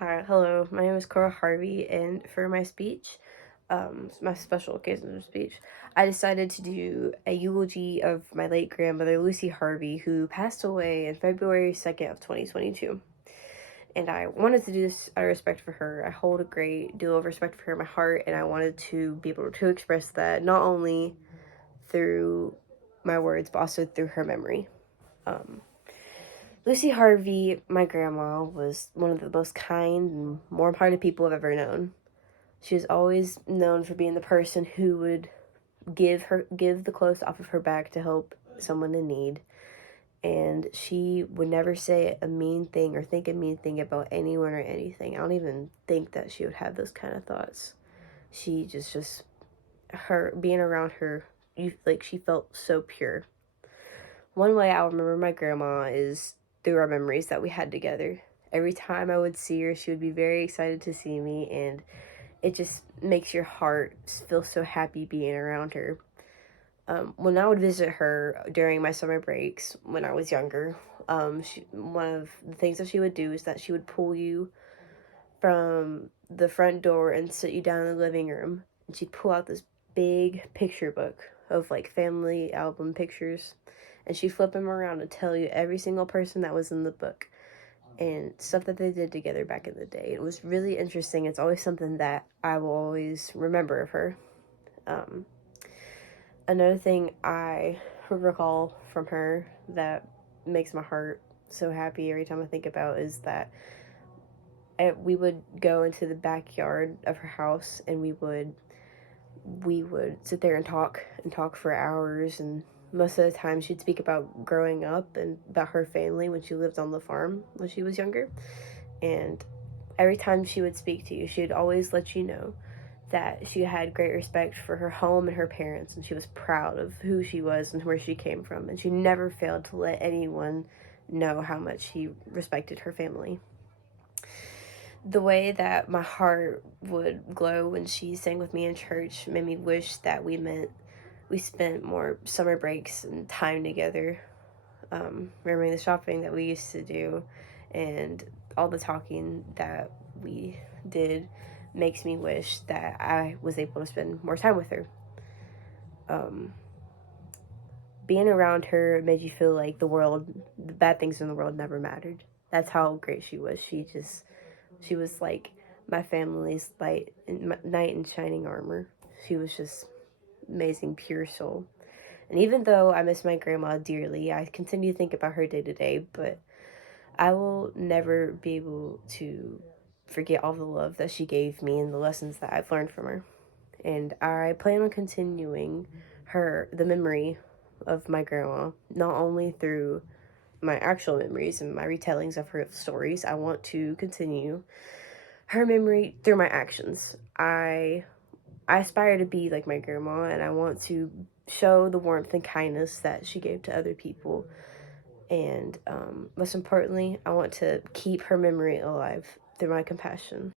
Hi, hello. My name is Cora Harvey, and for my speech, my special occasion of speech, I decided to do a eulogy of my late grandmother, Lucy Harvey, who passed away on February 2nd of 2022. And I wanted to do this out of respect for her. I hold a great deal of respect for her in my heart, and I wanted to be able to express that not only through my words, but also through her memory. Um, Lucy Harvey, my grandma, was one of the most kind and warm-hearted people I've ever known. She was always known for being the person who would give the clothes off of her back to help someone in need. And she would never say a mean thing or think a mean thing about anyone or anything. I don't even think that she would have those kind of thoughts. She just her being around her, she felt so pure. One way I'll remember my grandma is through our memories that we had together. Every time I would see her, she would be very excited to see me, and it just makes your heart feel so happy being around her. When I would visit her during my summer breaks when I was younger, one of the things that she would do is that she would pull you from the front door and sit you down in the living room, and she'd pull out this big picture book of like family album pictures, and she'd flip them around and tell you every single person that was in the book and stuff that they did together back in the day. It was really interesting. It's always something that I will always remember of her. Um, Another thing I recall from her that makes my heart so happy every time I think about is that we would go into the backyard of her house, and we would sit there and talk for hours, and most of the time she'd speak about growing up and about her family when she lived on the farm when she was younger. And every time she would speak to you, she'd always let you know that she had great respect for her home and her parents, and she was proud of who she was and where she came from, and she never failed to let anyone know how much she respected her family. The way that my heart would glow when she sang with me in church made me wish that we spent more summer breaks and time together. Remembering the shopping that we used to do and all the talking that we did makes me wish that I was able to spend more time with her. Um, Being around her made you feel like the bad things in the world never mattered. That's how great she was. She was like my family's knight in shining armor. She was just amazing, pure soul. And even though I miss my grandma dearly, I continue to think about her day to day, but I will never be able to forget all the love that she gave me and the lessons that I've learned from her. And I plan on continuing the memory of my grandma, not only through my actual memories and my retellings of her stories. I want to continue her memory through my actions. I aspire to be like my grandma, and I want to show the warmth and kindness that she gave to other people. And most importantly, I want to keep her memory alive through my compassion.